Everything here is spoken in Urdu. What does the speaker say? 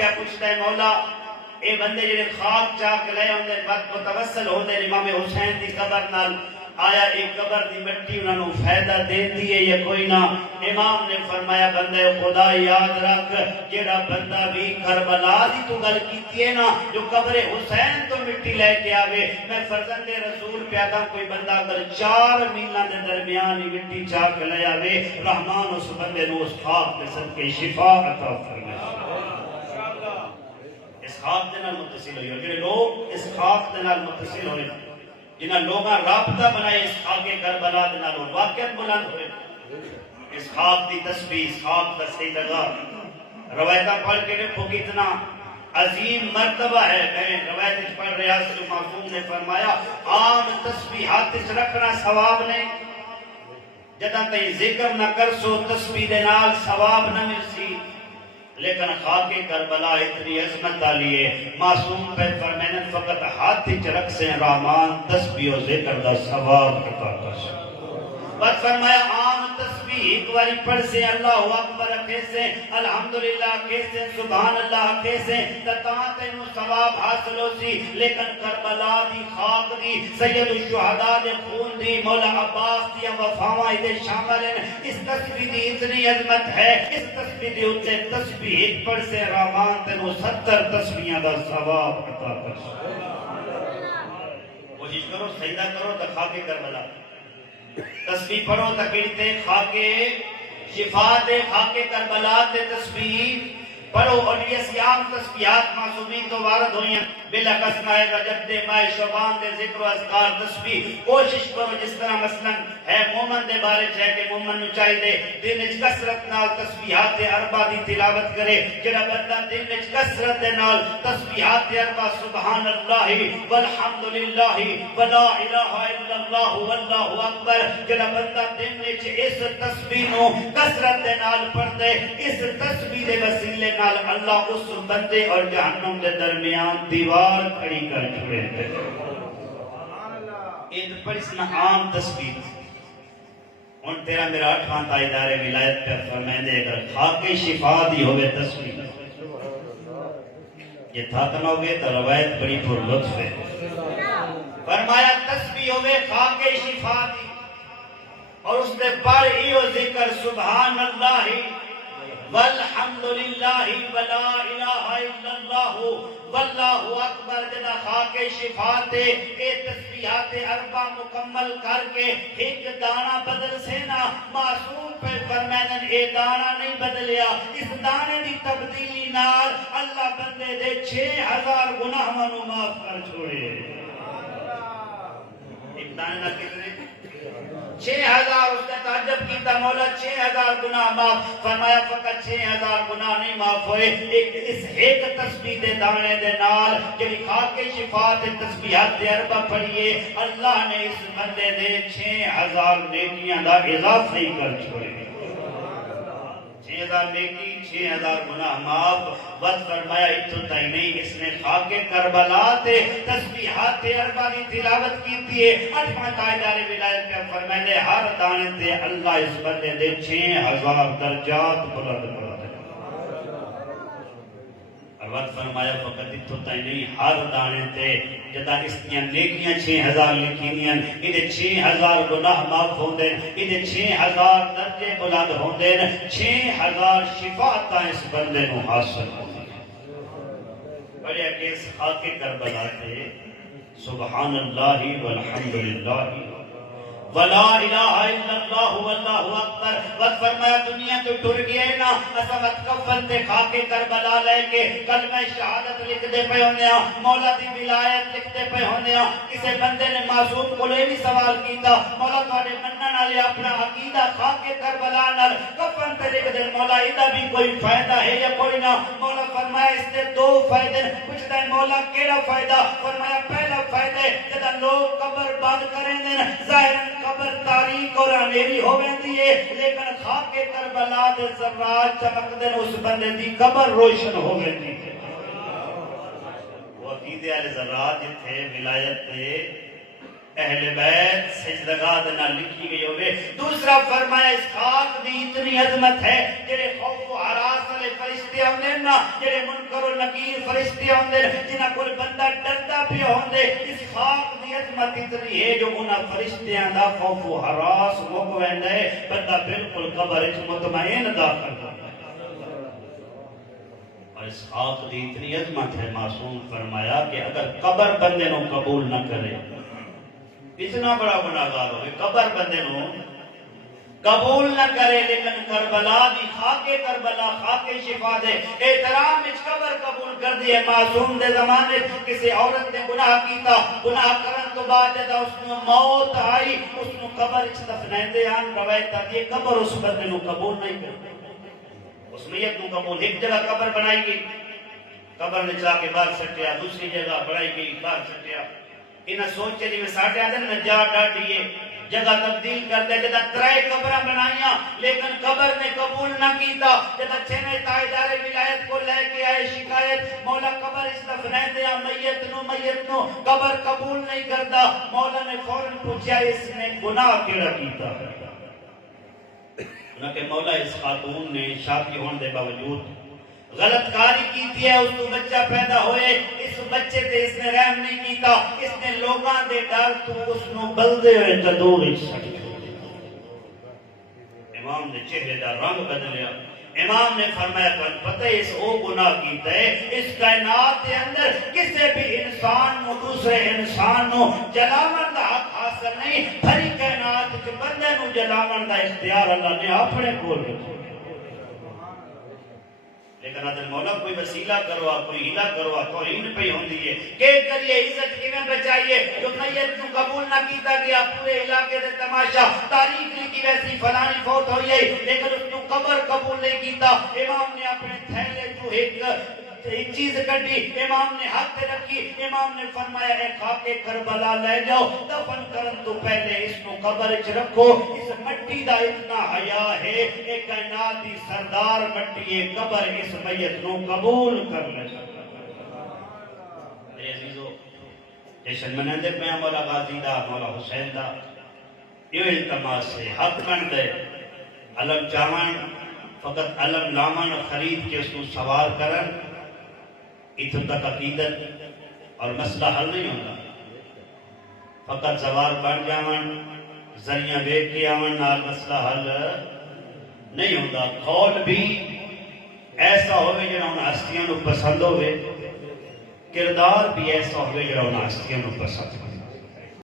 کیا پوچھتا ہے مولا اے بندے جڑے خاک چاک لے ہوندے متوسل ہوندے امام حسین دی قبر نال آیا ایک قبر دی مٹی انہاں نوں فائدہ دیندی ہے یا کوئی نہ؟ امام نے فرمایا بندے خدا یاد رکھ جڑا بندہ بھی کربلا دی تو گل کیتی ہے نا جو قبر حسین تو مٹی لے کے آوے میں فرزند رسول پیادا کوئی بندہ اگر 4 میلاں دے درمیان ہی مٹی چاک لے آوے رحمان اس بندے نوں اس خاک دے صدقے شفا عطا فرمائے۔ اس خاک دے نال متصل ہوئے جڑے لوگ اس خاک دے نال متصل ہوئے جنہاں لوگاں رابطہ بنائے اس خاک کربلا دے نال واقعات بلند ہوئے اس خاک دی تسبیح اس خاک دا سجدہ روایتاں پڑھ کے دیکھو کتنا عظیم مرتبہ ہے۔ میں روایت پڑھ رہا جو معصوم نے فرمایا عام تسبیح ہاتھ وچ رکھنا ثواب نہیں جداں تئی ذکر نہ کرسو تسبیح دے نال ثواب نہ ملسی لیکن خاک کربلا اتنی عظمت آلی ہے معصوم پہ فرمائنے فقط ہاتھ وچ رکھ سے رحمان تسبیح و ذکر دا ثواب عطا کرے۔ بات فرمایا عام تسبیح ایک باری پڑھ سے اللہ اکبر کیسے الحمدللہ کیسے سبحان اللہ کیسے تاں تینوں ثواب حاصل ہو سی لیکن کربلا دی خاک دی سید الشہداء دے خون دی مولا عباس دی وفاواں دے شامل ہیں۔ اس تسبیح دی اتنی عظمت ہے اس تسبیح دی اوتے تسبیح ایک پڑھ سے رحمان تینوں 70 تسبیحاں دا ثواب عطا کرے۔ کوشش کرو سجدہ کرو تے خاک کربلا تسبیح پڑھو تکیتے خاکے شفا دے خاکے کربلا دے تسبیح پڑھو اور یہ سیام تسبیحات معصومین تو وارد ہوئی ہیں بلا قسمہ رجب دے ماہ شعبان دے ذکر و اذکار تسبیح کوشش کرو جس طرح مثلا ہے مومن دے بارے چاہے کہ مومن نو چاہی دے دن اچ کسرت نال تسبیحات اربع دی تلاوت کرے جڑا بندہ دن اچ کسرت نال تسبیحات اربع سبحان اللہ والحمدللہ ولا الہ الا اللہ واللہ اکبر جڑا بندہ دن اچ اس تسبیح نو کسرت نال پڑھ دے اس تسبیح دے وسیلے نال اللہ اس بندے اور جہنم دے درمیان دیوار کھڑی کر چھوڑے تھے۔ ایک پڑھنا عام تسبیح ان تیرا میرا 8واں تاجدار ولایت پہ فرمائے اگر خاک شفا دی ہوئے تسبیح یہ تھا کنوگے تو روایت بڑی پر لطف ہے فرمایا تسبیح ہوئے خاک شفا دی اور اس نے پڑھ ایو ذکر سبحان اللہ والحمدللہ ولا الہ الا اللہ واللہ اکبر جدا خاک شفا تے اے تسبیحات اربع مکمل کر کے ایک دانہ بدل سے نا معصوم پہ فرمائن اے دانہ نہیں بدلیا اس دانے دی تبدیلی نال اللہ بندے دے 6000 گناہاں نو معاف کر چھوڑے۔ ایک دانے نہ کتنے 6000 اس نے تعجب کیتا مولا 6000 گناہ معاف فرمایا فقط 6000 گناہ نہیں معاف ہوئے اس ایک تسبیح دے دانے دے نال جب خاک شفا تے تسبیحات دے اربع پڑھیے اللہ نے اس بندے دے 6000 نیکیاں دا اضافہ ہی کر چھوڑے۔ 6000 نیکی 6000 گناہ معاف بس فرمایا اتنا تھی نہیں اس نے خاک کربلا تے تسبیحات اربع دی تلاوت کی ہے 8واں تاجدار ولایت پہ فرمائے ہر دانے تے اللہ اس بندے دے 6000 درجات بلند کر دے۔ اور وقت فرمایا فقط اتنا ہی نہیں ہر دانے تے جدا اس دیاں نیکیاں 6000 لکھینیاں انہیں 6000 گناہ معاف ہوندے انہیں 6000 درجے بلند ہوندے 6000 شفاعتاں اس بندے نو حاصل ہوندے۔ بڑے کہ اس خاک کربلا تے سبحان اللہ والحمدللہ ولا الہ الا اللہ واللہ اکبر وقت فرمایا دنیا تو ٹر گیا ہے نا عظمت کفن تے خاک کربلا لے کے کلمہ شہادت لکھ دے پہ ہونے مولا دی ولایت لکھ دے پہ ہونے کسے بندے نے معصوم کو لے بھی سوال کیتا مولا تھوڑے منن والے اپنا عقیدہ خاک کربلا نال کفن تے لکھ دے مولا ایدا بھی کوئی فائدہ ہے یا کوئی نہ مولا فرمایا اس نے 2 فائدے پوچھتا ہے مولا کیڑا فائدہ فرمایا پہلا فائدہ جدا لوگ قبر بند کریں دے ظاہر قبر تاریک اور اندھیری ہو گئی ہے لیکن خاک کربلا دے ذرات چمک دے اس بندے دی قبر روشن ہو گئی ہے۔ وہ عقیدے والے ذرات جتھے ولایت تے اہل بیت سجدگاہ دے نال لکھی گئی ہوئے۔ دوسرا فرمایا اس خاک دی اتنی عظمت ہے جڑے خوف و ہراس والے فرشتے ہوندے نا جڑے منکر و نکیر فرشتے ہوندے جنہاں کول بندہ ڈردا پیا ہوندے اس خاک دی عظمت اتنی ہے جو انہاں فرشتیاں دا خوف و ہراس مک ویندا ہے بندہ بالکل قبر وچ مطمئن داخل ہوندا ہے اور اس خاک دی اتنی عظمت ہے معصوم فرمایا کہ اگر قبر بندے نو قبول نہ کرے اتنا بڑا گناہگار ہوئے قبر بندے نو قبول نہ کرے لیکن کربلا دی خاکے کربلا خاکے شفا دے احترام اس قبر قبول کر دیے معصوم دے زمانے کسی عورت نے گناہ کیتا گناہ کرن تو بعد جدا اس نے موت آئی اس نے قبر اس دفنین دے آن روایتا دی قبر اس بندے نو قبول نہیں کرتے اس میت نو قبول ایک جگہ قبر بنائی گئی قبر نے چلا کے باہر سٹیا دوسری جگہ بنائی گئی باہر سٹیا انہیں سوچے جی میں ساٹھے آدھے نجا ڈاٹیے جگہ تبدیل کر دے جدہ ترائے قبرہ بنائیاں لیکن قبر نے قبول نہ کیتا جدہ چھنے تائیدار ولایت کو لے کے آئے شکایت مولا قبر اس دفنین دیا میت نو قبر قبول نہیں کرتا مولا نے فوراں پوچھا اس نے گناہ کیڑا کیتا انہاں کہ مولا اس خاتون نے شادی ہونے دے باوجود غلط کاری کی تھی ہے اس کو بچہ پیدا ہوئے اس بچے تے اس نے رحم نہیں کیتا اس نے لوگاں دے ڈر تو اس نو بلدے ہوئے تدور سکتے امام نے چہرے دا رنگ بدلیا امام نے فرمایا کہ پتہ اس او گناہ کیتا ہے اس کائنات کے اندر کسے بھی انسان نو دوسرے انسان نو جلاون دا حق حاصل نہیں بھری کائنات کے بندے نو جلاون دا اختیار اللہ نے اپنے کول رکھا لیکن ادھر مولا کوئی وسیلہ کروا کوئی ہیلا کروا توہین پہ ہوندی ہے کہ کریے عزت کیویں بچائیے جو میت کو قبول نہ کیتا گیا پورے علاقے دے تماشا تاریخ لکھی ویسی فلانی فوت ہوئی ہے لیکن اس کو قبر قبول نہیں کیتا امام نے اپنے تھیلے جو ایک چیز کٹی امام نے ہاتھ رکھی امام نے فرمایا اے خاکے کربلا لے جاؤ دفن کرن تو پہلے اس کو قبر وچ رکھو اس مٹی دا اتنا حیا ہے ایک کائنات دی سردار مٹی ہے قبر اس میت نو قبول کر لے اے عزیزو جشن مناندے پہ مولا غازی دا مولا حسین دا یہ التماس ہے حق کن دے علم چاون فقط علم لامن خرید کے اس کو سوار کرن اتن تک عقیدت اور مسئلہ حل نہیں ہوتا فقط زوار بن جاون ذریعہ بیک کے آون نال مسئلہ حل نہیں ہوتا قول بھی ایسا ہوئے جنہاں ان ہستیاں نو پسند ہوئے کردار بھی ایسا ہوئے جنہاں ان ہستیاں نو پسند ہوئے